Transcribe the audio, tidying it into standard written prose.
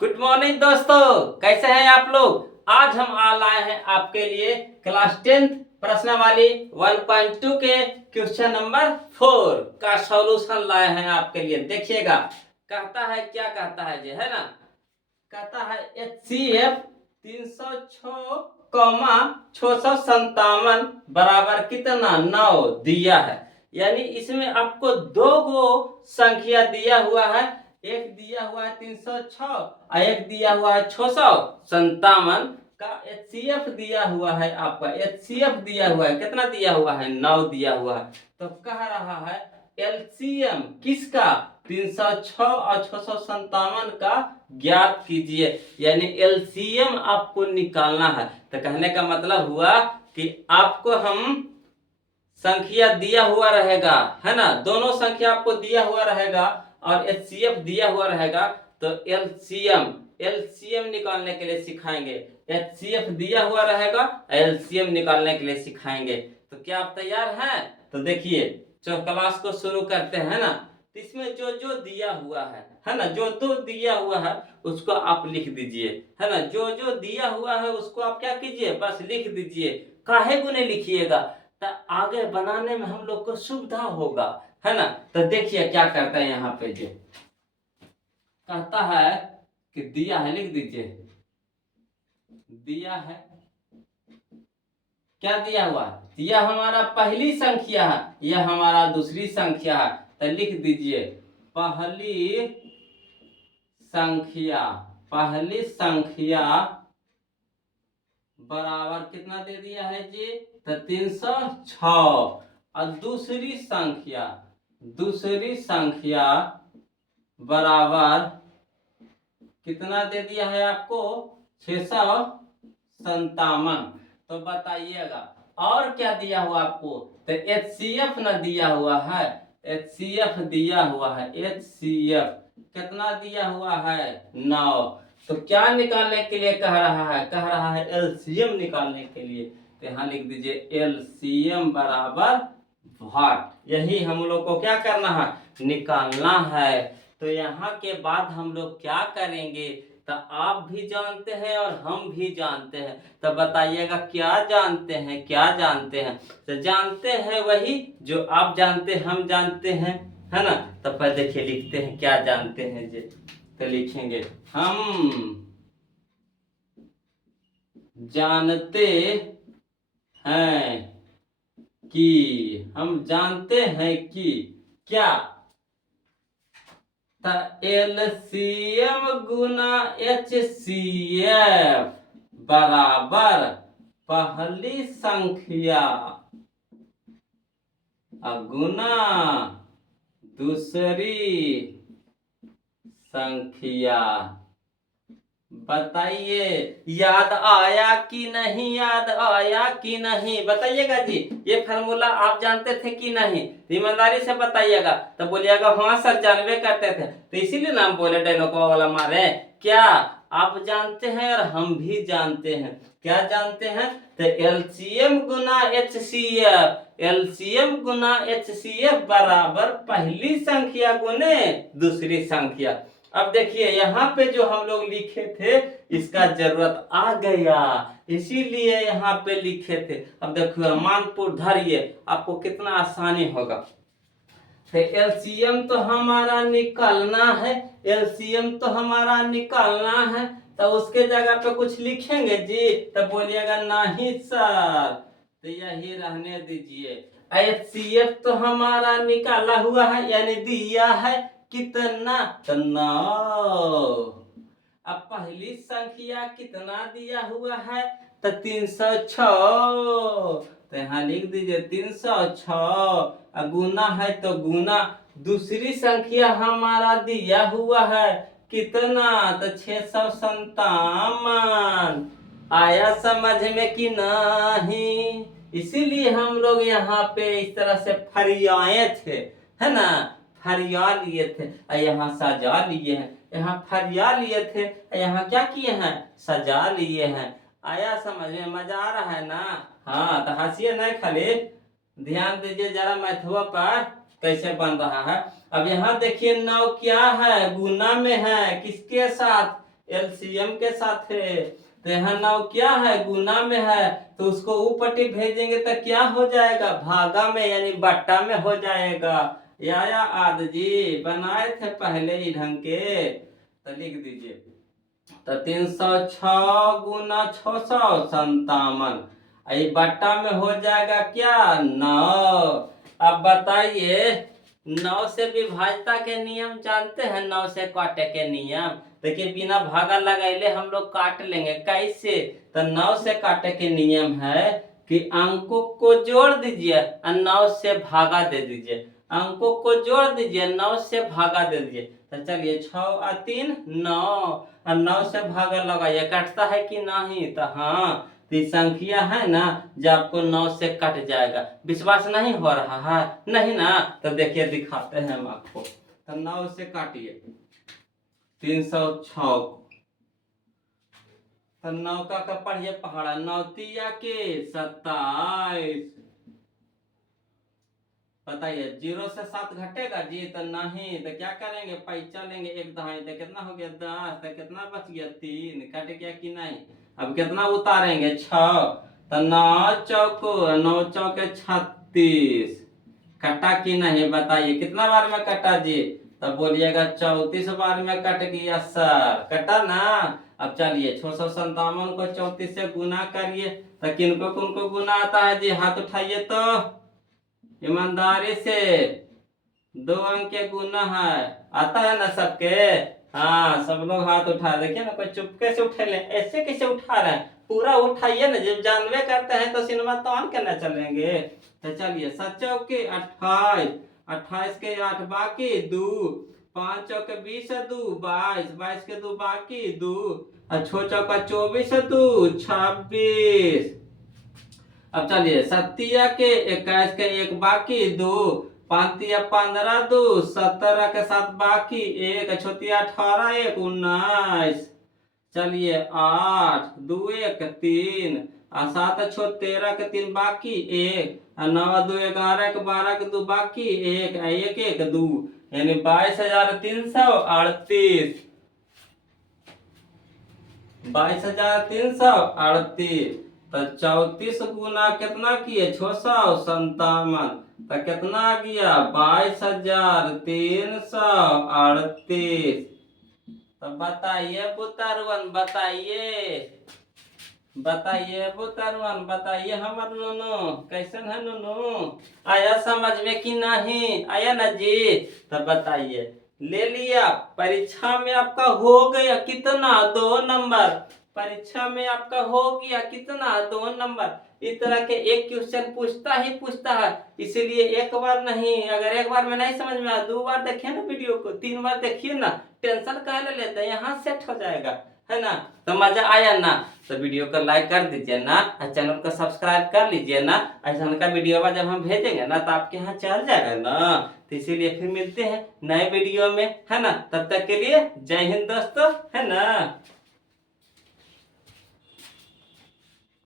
Good morning दोस्तों, कैसे हैं आप लोग। आज हम आ लाए हैं आपके लिए क्लास 10th प्रश्नावली 1.2 के क्वेश्चन नंबर 4 का सॉल्यूशन लाए हैं आपके लिए। देखिएगा कहता है, क्या कहता है जी, है ना। कहता है HCF 306,657 बराबर कितना 9 दिया है। यानी इसमें आपको दो गो संख्या दिया हुआ है। एक दिया हुआ है 306 और एक दिया हुआ है 657 का HCF दिया हुआ है। आपका HCF दिया हुआ है, कितना दिया हुआ है 9 दिया हुआ है। तो कह रहा है LCM किसका 306 और 657 का ज्ञात कीजिए। यानी LCM आपको निकालना है। तो कहने का मतलब हुआ कि आपको हम संख्या दिया हुआ रहेगा, है ना, दोनों संख्या आपको दिया हुआ रहेगा और HCF दिया हुआ रहेगा। तो LCM निकालने के लिए सिखाएंगे। HCF दिया हुआ रहेगा, LCM निकालने के लिए सिखाएंगे। तो क्या आप तैयार हैं? तो देखिए, जो क्लास को शुरू करते हैं ना, इसमें जो जो दिया हुआ है ना, जो तो दिया हुआ है उसको आप लिख दीजिए, है ना। जो जो दिया हुआ है उसको आप क्या कीजिए, बस लिख दीजिए। काहे को नहीं लिखिएगा, तो आगे बनाने में हम लोग को सुविधा होगा, है ना। तो देखिए क्या करता है यहाँ पे, जो कहता है कि दिया है, लिख दीजिए। दिया है, क्या दिया हुआ है, यह हमारा पहली संख्या है, यह हमारा दूसरी संख्या है। तो लिख दीजिए पहली संख्या, पहली संख्या बराबर कितना दे दिया है जी, तो 306। और दूसरी संख्या बराबर कितना दे दिया है आपको 657। तो बताइएगा और क्या दिया हुआ आपको, तो HCF न दिया हुआ है, HCF दिया हुआ है। HCF कितना दिया हुआ है 9। तो क्या निकालने के लिए कह रहा है, कह रहा है LCM निकालने के लिए। तो यहाँ लिख दीजिए LCM बराबर भाट। यही हम लोग को क्या करना है, निकालना है। तो यहाँ के बाद हम लोग क्या करेंगे, तो आप भी जानते हैं और हम भी जानते हैं। तो बताइएगा क्या जानते हैं, क्या जानते हैं। तो जानते हैं वही जो आप जानते हम जानते हैं, है ना। तो पर देखिए लिखते हैं क्या जानते हैं जी। तो लिखेंगे हम जानते हैं कि, हम जानते हैं कि क्या, LCM गुना HCF बराबर पहली संख्या गुना दूसरी संख्या। बताइए याद आया कि नहीं, याद आया कि नहीं, बताइएगा जी। ये फार्मूला आप जानते थे कि नहीं, ईमानदारी से बताइएगा। तो बोलिएगा हाँ सर जानवे करते थे। तो इसीलिए नाम बोले डायलॉग वाला मारे। क्या आप जानते हैं और हम भी जानते हैं, क्या जानते हैं, तो LCM गुना HCF, LCM गुना HCF बराबर पहली संख्या गुने दूसरी संख्या। अब देखिए यहाँ पे जो हम लोग लिखे थे इसका जरूरत आ गया, इसीलिए यहाँ पे लिखे थे। अब देखो मानपुर धरिए, आपको कितना आसानी होगा। तो LCM तो हमारा निकालना है, LCM तो हमारा निकालना है। तो उसके जगह पे कुछ लिखेंगे जी, तो बोलिएगा नहीं सर, तो यही रहने दीजिए। HCF तो हमारा निकाला हुआ है, यानी दिया है कितना, तो 9। अब पहली संख्या कितना दिया हुआ है, तो 306। तो यहाँ लिख दीजिए 306। गुना है तो गुना दूसरी संख्या हमारा दिया हुआ है कितना, तो 657। आया समझ में कि नहीं। इसीलिए हम लोग यहाँ पे इस तरह से फरियाए थे, है ना, फरिया लिए थे, यहाँ सजा लिए हैं। यहाँ फरिया लिए थे, यहाँ क्या किए हैं, सजा लिए हैं। आया समझ में, मजा आ रहा है ना। हाँ तो हंसिए नहीं, खाली ध्यान दीजिए जरा मैथुआ पर कैसे बन रहा है। अब यहाँ देखिए 9 क्या है, गुना में है, किसके साथ, एलसीएम के साथ है। तो यहाँ 9 क्या है, गुना में है, तो उसको ऊपटी भेजेंगे तो क्या हो जाएगा, भागा में यानी बट्टा में हो जाएगा। या आद जी बनाए थे पहले ही ढंग के, तो लिख दीजिए। तो 306 गुना 657, बट्टा में हो जाएगा क्या, 9। अब बताइए 9 से विभाज्यता के नियम जानते हैं, 9 से काटे के नियम। देखिए बिना भागा लगाए हम लोग काट लेंगे, कैसे, तो 9 से काटे के नियम है कि अंकों को जोड़ दीजिए और 9 से भागा दे दीजिए, अंकों को जोड़ दीजिए 9 से भागा दे दीजिए। तो चलिए 6 और 3 9, और 9 से भागा लगाइए, कटता है कि नहीं, तो हाँ, तो संख्या है ना जो आपको 9 से कट जाएगा। विश्वास नहीं हो रहा है, नहीं ना, तो देखिए दिखाते हैं हम आपको। तो 9 से काटिए 306, तो 9 का पढ़िए पहाड़ा, 9 तिया के 27। बताइए 0 से 7 घटेगा जी, तो नहीं, तो क्या करेंगे, पैसा लेंगे 1 दहाई, तो कितना हो गया 10, तो कितना बच गया 3, कट गया कि नहीं। अब कितना उतारेंगे 6, तो 9 चौको 9 चौके 36, कटा कि नहीं, बताइए कितना बार में कटा जी, तब बोलिएगा 34 बार में कट गया सर, कटा ना। अब चलिए 657 को 34 से गुना करिए, तो किनको किनको गुना आता है जी, हाथ उठाइए तो ईमानदारी से। 2 अंक के गुना है, आता है ना सबके, हाँ सब लोग हाथ उठा, देखिए ना, कोई चुपके से उठे ले, ऐसे कैसे उठा रहे हैं, पूरा उठाइए ना, जब जानवे करते हैं तो सिनेमा तो ऑन करना चलेंगे। तो चलिए 7 चौके 28, 28 के 8 बाकी 2, 5 चौके 20 2 22, 22 के 2 बाकी 2, और 6 चौका 24 2 26। अब चलिए 7 के 21 के 1 बाकी 2, 5 15 2, 17 के 7 बाकी 1, 6 18 1 19। चलिए 8 2 1 3, और 7 6 13 के 3 बाकी 1, और 9 2 11 के 12 के 2 बाकी 1, 1 1 2, यानी 22,338, 22,338। तो 34 गुना कितना किए 657, तो कितना आ गया 22,338। तो बताइए पुतरवन, बताइए पुतरवन, बताइए हमार नूनू कैसन है नूनू, आया समझ में कि नहीं आया ना जी। तो बताइए, ले लिया, परीक्षा में आपका हो गया कितना 2 नंबर, परीक्षा में आपका हो गया कितना 2 नंबर। इस तरह के एक क्वेश्चन पूछता ही पूछता है, इसीलिए एक बार नहीं, अगर एक बार में नहीं समझ में आया 2 बार देखिए ना वीडियो को, 3 बार देखिए ना, टेंशन काहे लेते हैं, यहाँ सेट हो जाएगा, है ना। तो मजा आया ना, तो वीडियो को लाइक कर दीजिए ना, और चैनल को सब्सक्राइब कर लीजिए ना। ऐसा का वीडियो जब हम भेजेंगे ना तो आपके यहाँ चल जाएगा ना। तो इसीलिए फिर मिलते हैं नए वीडियो में, है ना, तब तक के लिए जय हिंद दोस्तों, है ना।